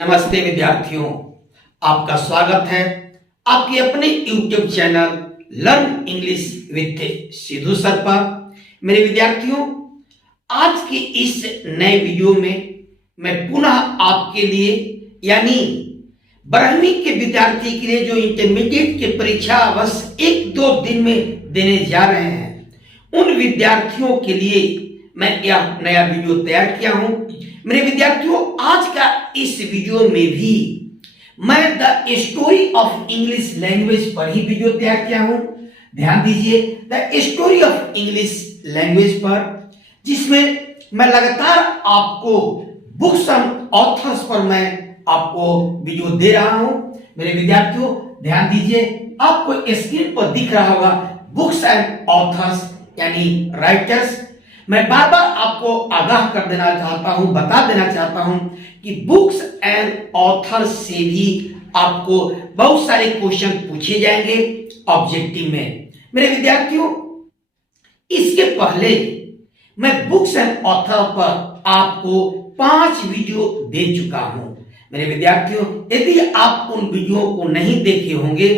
नमस्ते विद्यार्थियों, आपका स्वागत है आपके अपने YouTube channel learn English with Sidhu sir पर। मेरे विद्यार्थियों, आज के इस नए वीडियो में मैं पुनः आपके लिए यानी 12वीं के विद्यार्थी के लिए जो इंटरमीडिएट की परीक्षा बस 1-2 दिन में देने जा रहे हैं, उन विद्यार्थियों के लिए मैं यह नया वीडियो तैयार किया हूं। मेरे विद्यार्थियों, आज का इस वीडियो में भी मैं the story of English language पर ही वीडियो तैयार किया हूं। ध्यान दीजिए, the story of English language पर, जिसमें मैं लगातार आपको बुक्स एंड ऑथर्स पर मैं आपको वीडियो दे रहा हूं। मेरे विद्यार्थियों, ध्यान दीजिए, आपको स्क्रीन पर दिख रहा होगा बुक्स एंड ऑथर्स यानी राइटर्स। मैं बार बार आपको आगाह कर देना चाहता हूं, बता देना चाहता हूं कि बुक्स एंड ऑथर्स से भी आपको बहुत सारे क्वेश्चन पूछे जाएंगे ऑब्जेक्टिव में। मेरे विद्यार्थियों, इसके पहले मैं बुक्स एंड ऑथर पर आपको 5 वीडियो दे चुका हूं। मेरे विद्यार्थियों, यदि आप उन वीडियो को नहीं देखे होंगे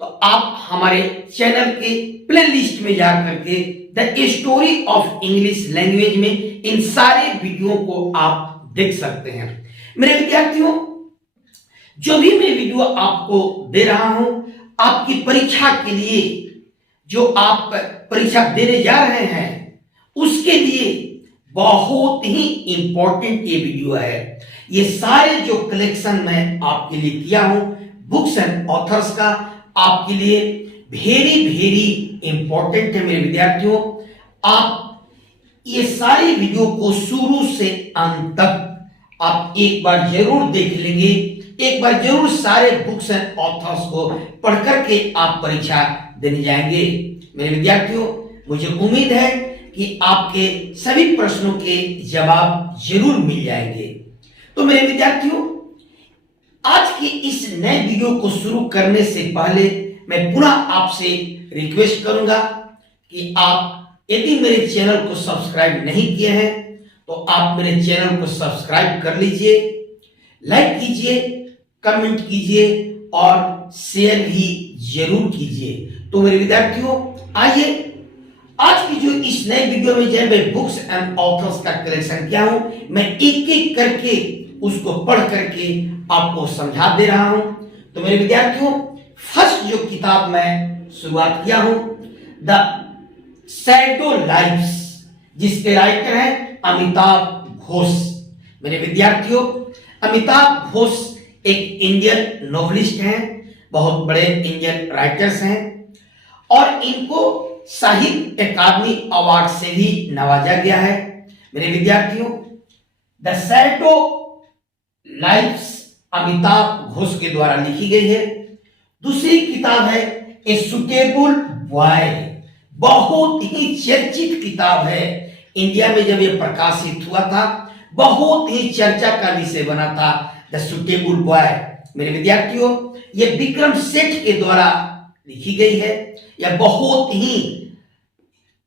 तो आप हमारे चैनल के प्लेलिस्ट में जाकर के the story of English language में इन सारे वीडियो को आप देख सकते हैं। मेरे विद्यार्थियों, जो भी मैं वीडियो आपको दे रहा हूं, आपकी परीक्षा के लिए जो आप परीक्षा देने जा रहे हैं उसके लिए बहुत ही इंपॉर्टेंट ये वीडियो है। ये सारे जो कलेक्शन मैं आपके लिए किया हूं बुक्स एंड ऑथर्स का, आपके लिए वेरी इंपॉर्टेंट है। मेरे विद्यार्थियों, आप ये सारी वीडियो को शुरू से अंत तक आप एक बार जरूर देख लेंगे, एक बार जरूर सारे बुक्स एंड ऑथर्स को पढ़ करके आप परीक्षा देने जाएंगे। मेरे विद्यार्थियों, मुझे उम्मीद है कि आपके सभी प्रश्नों के जवाब जरूर मिल जाएंगे। तो मेरे विद्यार्थियों, आज के इस नए वीडियो को शुरू करने से पहले मैं पुनः आपसे रिक्वेस्ट करूंगा कि आप यदि मेरे चैनल को सब्सक्राइब नहीं किए हैं तो आप मेरे चैनल को सब्सक्राइब कर लीजिए, लाइक कीजिए, कमेंट कीजिए और शेयर भी जरूर कीजिए। तो मेरे विद्यार्थियों, आइए आज की जो इस नए वीडियो में जो मैं बुक्स एंड ऑथर्स का कलेक्शन किया हूं, मैं एक एक करके उसको पढ़ करके आपको समझा दे रहा हूं। तो मेरे विद्यार्थियों, फर्स्ट जो किताब मैं शुरुआत किया हूं, द शैडो लाइव्स, जिसके राइटर हैं अमिताभ घोष। मेरे विद्यार्थियों, अमिताभ घोष एक इंडियन नॉवेलिस्ट हैं, बहुत बड़े इंडियन राइटर्स हैं और इनको साहित्य अकादमी अवार्ड से भी नवाजा गया है। मेरे विद्यार्थियों, the shadow lives Amitabh Ghosh के द्वारा लिखी गई है। दूसरी किताब है ए सुटेबल बॉय, बहुत ही चर्चित किताब है। इंडिया में जब यह प्रकाशित हुआ था बहुत ही चर्चा का विषय बना था, द सुटेबल बॉय। मेरे विद्यार्थियों, यह विक्रम सेठ के द्वारा लिखी गई है। यह बहुत ही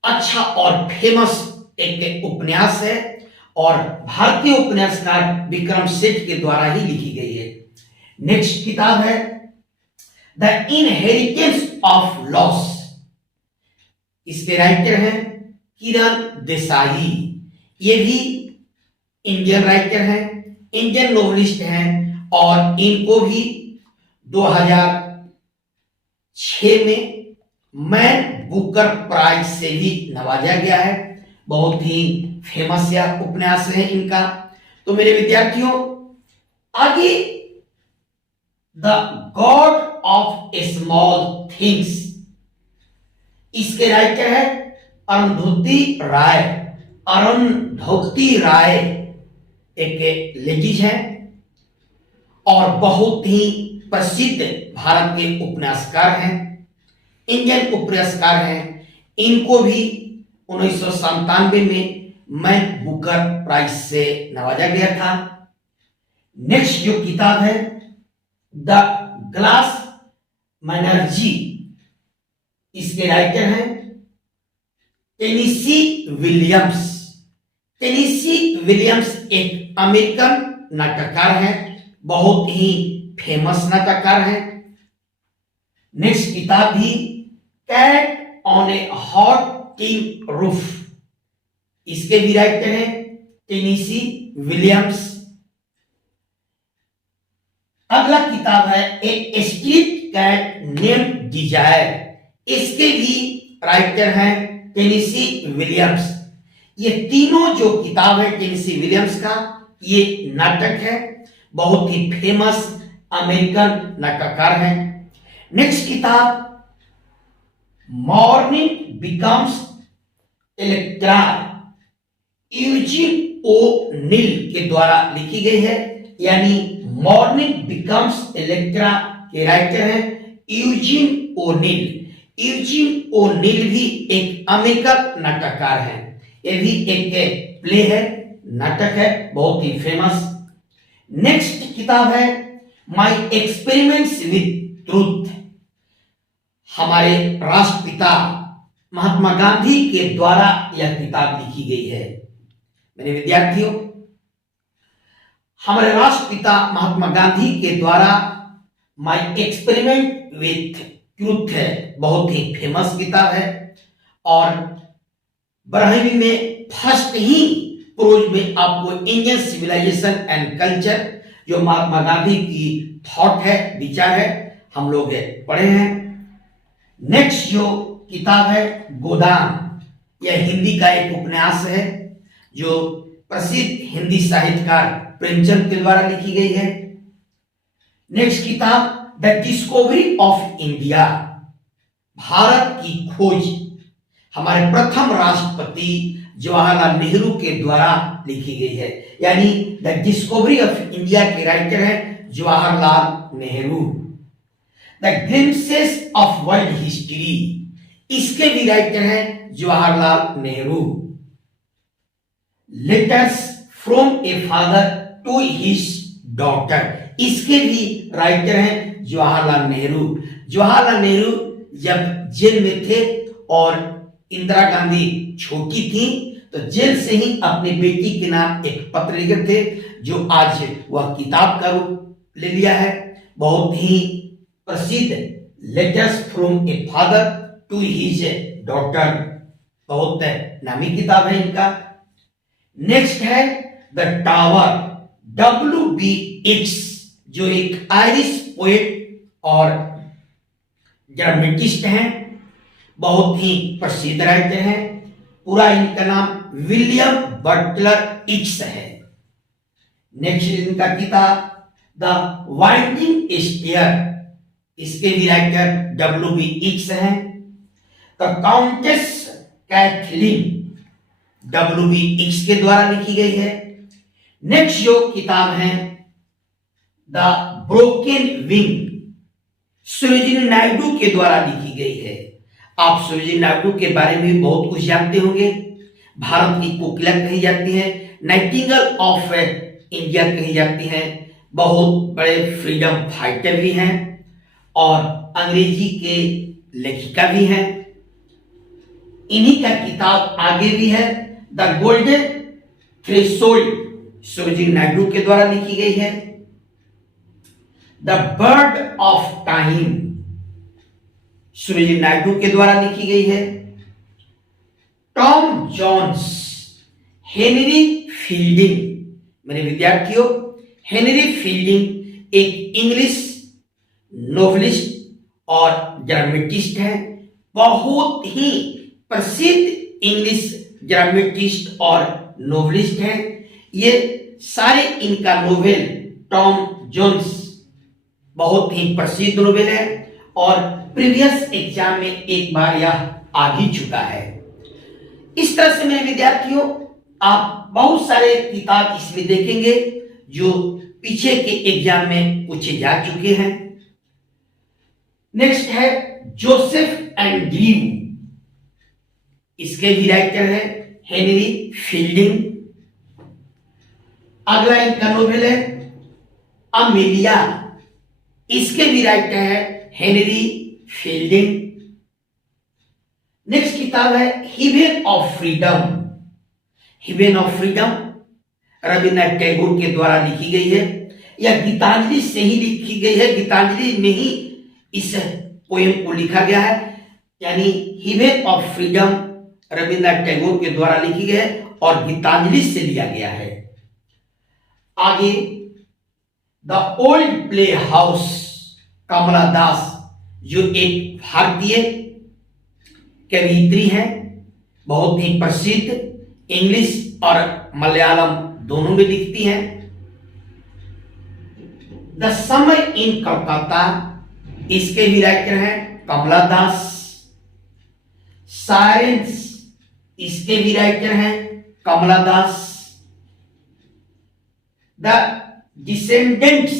अच्छा और फेमस एक उपन्यास है और भारतीय उपन्यासकार विक्रम सेठ के द्वारा ही लिखी गई है। नेक्स्ट किताब है द इनहेरिटेंस ऑफ लॉस। इसके राइटर हैं किरण देसाई। ये भी इंडियन राइटर हैं, इंडियन नॉवेलिस्ट हैं और इनको भी 2006 में मैन बुकर प्राइज से भी नवाजा गया है। बहुत ही फेमस यह उपन्यास है इनका। तो मेरे विद्यार्थियों, आगे the God of small things, इसके राइटर है अरुंधति राय एक लेडीज है और बहुत ही प्रसिद्ध भारत के उपन्यासकार हैं, इंडियन उपन्यासकार हैं। इनको भी 1997 में मैन बुकर प्राइज से नवाजा गया था। नेक्स्ट जो किताब है द ग्लास मैनर्जी, इसके राइटर हैं टेनेसी विलियम्स। टेनेसी विलियम्स एक अमेरिकन नाटककार हैं बहुत ही फेमस नाटककार हैं। नेक्स्ट किताब भी cat on a hot tin roof, इसके भी राइटर हैं टेनेसी विलियम्स। अगला किताब है a street cat named desire, इसके भी राइटर हैं टेनेसी विलियम्स। ये तीनों जो किताब है टेनेसी विलियम्स का, ये नाटक है, बहुत ही फेमस अमेरिकन नाटककार हैं। नेक्स्ट किताब मॉर्निंग बिकम्स इलेक्ट्रा, यूजीन ओ नील के द्वारा लिखी गई है, यानी मॉर्निंग बिकम्स इलेक्ट्रा के राइटर हैं यूजीन ओ नील। यूजीन ओ नील भी एक अमेरिकन नाटककार हैं। ये भी एक प्ले है, नाटक है, बहुत ही फेमस। नेक्स्ट किताब है माय एक्सपेरिमेंट्स विद ट्रूथ, हमारे राष्ट्रपिता महात्मा गांधी के द्वारा यह किताब लिखी गई है। मेरे विद्यार्थियों, हमारे राष्ट्रपिता महात्मा गांधी के द्वारा माय एक्सपेरिमेंट विथ ट्रूथ है, बहुत ही फेमस किताब है और 12वीं में फर्स्ट ही प्रोज में आपको इंडियन सिविलाइजेशन एंड कल्चर, जो महात्मा गांधी की थॉट है, विचार है, हम लोग पढ़े हैं। नेक्स्ट जो किताब है गोदान, यह हिंदी का एक उपन्यास है जो प्रसिद्ध हिंदी साहित्यकार प्रेमचंद के द्वारा लिखी गई है। नेक्स्ट किताब the discovery of India, Bharat की खोज, हमारे प्रथम राष्ट्रपति जवाहरलाल नेहरू के द्वारा लिखी गई है, यानी द डिस्कवरी ऑफ इंडिया के राइटर हैं Jawaharlal Nehru. The glimpses of world history, इसके भी राइटर हैं Jawaharlal Nehru. Letters from a father to his daughter, इसके भी राइटर हैं जवाहरलाल नेहरू। जवाहरलाल नेहरू जब जेल में थे और इंदिरा गांधी छोटी थी, तो जेल से ही अपनी बेटी के नाम एक पत्र लिखे थे, जो आज वह किताब का रूप ले लिया है, बहुत ही प्रसिद्ध, letters from a father to his daughter, बहुत नामी किताब है इनका। नेक्स्ट है द टावर, W.B.Yeats, जो एक आयरिश पोएट और ड्रामेटिस्ट हैं, बहुत ही प्रसिद्ध राइटर हैं। पूरा इनका नाम विलियम बटलर इट्स है। नेक्स्ट इनका किताब द वाइंडिंग स्टेयर, इसके भी राइटर W.B.Yeats हैं। द काउंटेस कैथलीन, W.B.Yeats के द्वारा लिखी गई है। नेक्स्ट जो किताब है the broken wing, Sarojini Naidu के द्वारा लिखी गई है। आप सरोजिनी नायडू के बारे में बहुत कुछ जानते होंगे। भारत की कोकिला कही जाती है, नाइटिंगेल ऑफ इंडिया कही जाती है, बहुत बड़े फ्रीडम फाइटर भी हैं और अंग्रेजी के लेखिका भी हैं। इन्हीं का किताब आगे भी है the golden threshold, Sarojini Naidu के द्वारा लिखी गई है। The bird of time, Sarojini Naidu के द्वारा लिखी गई है। टॉम जोन्स, हेनरी फील्डिंग, मेरे विद्यार्थियों, हेनरी फील्डिंग एक इंग्लिश नोवेलिस्ट और ड्रामेटिस्ट है, बहुत ही प्रसिद्ध इंग्लिश ड्रामेटिस्ट और नोवेलिस्ट हैं। ये सारे इनका नोवेल टॉम जोन्स बहुत ही प्रसिद्ध नोवेल है और प्रीवियस एग्जाम में एक बार यह आ भी चुका है। इस तरह से मेरे विद्यार्थियों, आप बहुत सारे किताब इसमें देखेंगे जो पीछे के एग्जाम में पूछे जा चुके हैं। नेक्स्ट है जोसेफ एंड ड्रू, इसके भी राइटर है हेनरी फील्डिंग। अगला इनका नोवेल है अमेलिया, इसके भी राइटर है हेनरी फील्डिंग। नेक्स्ट किताब है heaven of freedom, heaven of freedom Rabindranath Tagore के द्वारा लिखी गई है, यह गीतांजलि से ही लिखी गई है, गीतांजलि में ही इस पोएम को लिखा गया है, यानी हिवे ऑफ फ्रीडम रविंद्रनाथ टैगोर के द्वारा लिखी गई है और गीतांजलि से लिया गया है। आगे, the old play house Kamala दास, जो एक भारतीय कवयित्री है, बहुत ही प्रसिद्ध, इंग्लिश और मलयालम दोनों में लिखती हैं। द समर इन कलकत्ता, इसके भी राइटर हैं कमला दास। साइरेंस, इसके भी राइटर हैं कमला दास। द डिसेंडेंट्स,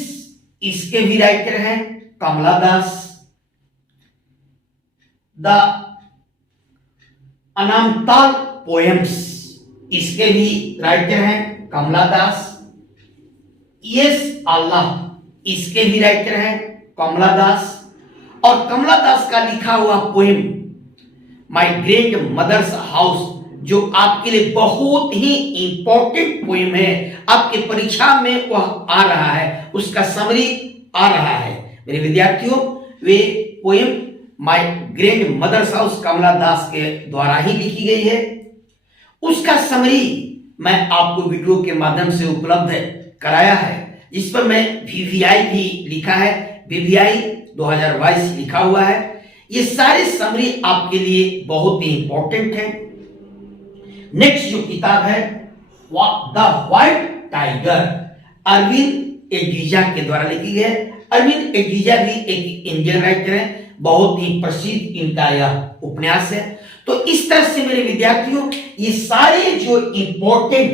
इसके भी राइटर हैं कमला दास। द अनंताल पोएम्स, इसके भी राइटर हैं कमला दास। यस अल्लाह, इसके भी राइटर हैं कमला दास। और कमला दास का लिखा हुआ poem my grandmother's house, जो आपके लिए बहुत ही इंपॉर्टेंट पोएम है, आपके परीक्षा में वह आ रहा है, उसका समरी आ रहा है। मेरे विद्यार्थियों, वे poem my grandmother's house Kamala Das के द्वारा ही लिखी गई है। उसका समरी मैं आपको वीडियो के माध्यम से उपलब्ध कराया है, जिस पर मैं VVI भी लिखा है, VVI 2022 लिखा हुआ है। ये सारे समरी आपके लिए बहुत ही इंपॉर्टेंट है। नेक्स्ट जो किताब है द व्हाइट टाइगर, अरविंद एडीजा के द्वारा लिखी गई है। अरविंद एडीजा भी एक इंडियन राइटर है, बहुत ही प्रसिद्ध इनका यह उपन्यास है। तो इस तरह से मेरे विद्यार्थियों, ये सारे जो इंपॉर्टेंट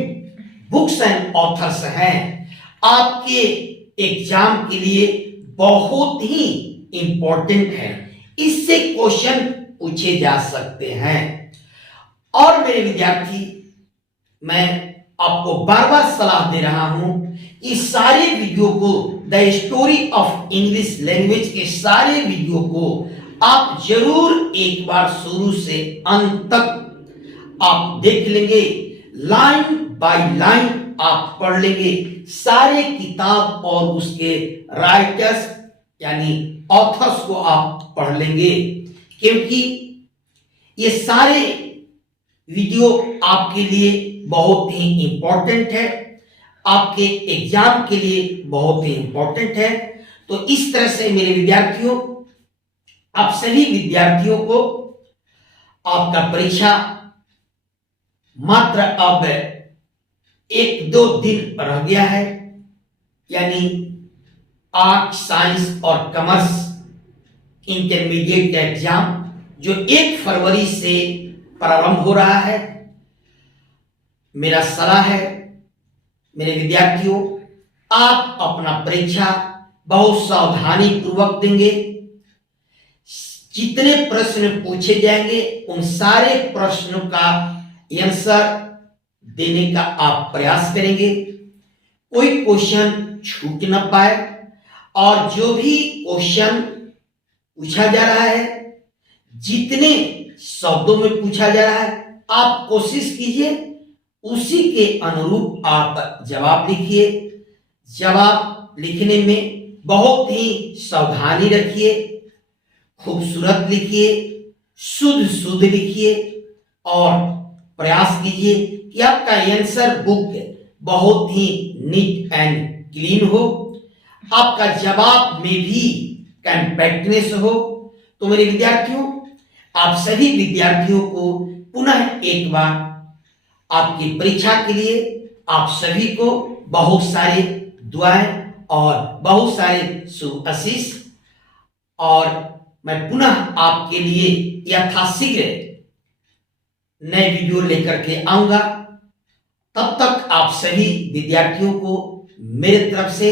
बुक्स एंड ऑथर्स हैं, आपके एग्जाम के लिए बहुत ही इंपॉर्टेंट है, इससे क्वेश्चन पूछे जा सकते हैं। और मेरे विद्यार्थी, मैं आपको बार बार सलाह दे रहा हूं, इस सारे वीडियो को, the story of English language के सारे वीडियो को आप जरूर एक बार शुरू से अंत तक आप देख लेंगे, लाइन बाय लाइन आप पढ़ लेंगे, सारे किताब और उसके राइटर्स यानी ऑथर्स को आप पढ़ लेंगे, क्योंकि ये सारे वीडियो आपके लिए बहुत ही इंपॉर्टेंट है, आपके एग्जाम के लिए बहुत ही इंपॉर्टेंट है। तो इस तरह से मेरे विद्यार्थियों, आप सभी विद्यार्थियों को आपका परीक्षा मात्र अब 1-2 दिन रह गया है, यानी आर्ट, साइंस और कॉमर्स इंटरमीडिएट एग्जाम जो 1 फरवरी से प्रारंभ हो रहा है। मेरा सलाह है मेरे विद्यार्थियों, आप अपना परीक्षा बहुत सावधानी पूर्वक देंगे। जितने प्रश्न पूछे जाएंगे उन सारे प्रश्नों का आंसर देने का आप प्रयास करेंगे, कोई क्वेश्चन छूट न पाए। और जो भी क्वेश्चन पूछा जा रहा है, जितने शब्दों में पूछा जा रहा है, आप कोशिश कीजिए उसी के अनुरूप आप जवाब लिखिए। जवाब लिखने में बहुत ही सावधानी रखिए, खूबसूरत लिखिए, शुद्ध लिखिए और प्रयास कीजिए कि आपका आंसर बुक बहुत ही नीट एंड क्लीन हो, आपका जवाब में भी कॉम्पैक्टनेस हो। तो मेरे विद्यार्थियों, आप सभी विद्यार्थियों को पुनः एक बार आपकी परीक्षा के लिए आप सभी को बहुत सारे दुआएं और बहुत सारे शुभ आशीष। और मैं पुनः आपके लिए यथाशीघ्र नए वीडियो लेकर के आऊंगा। तब तक आप सभी विद्यार्थियों को मेरे तरफ से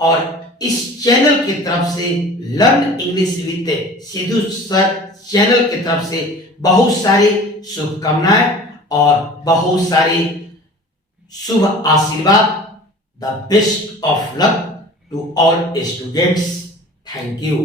और इस चैनल की तरफ से, learn English with Sidhu sir channel की तरफ से बहुत सारी शुभकामनाएं और बहुत सारे शुभ आशीर्वाद। The best of luck to all students. Thank you.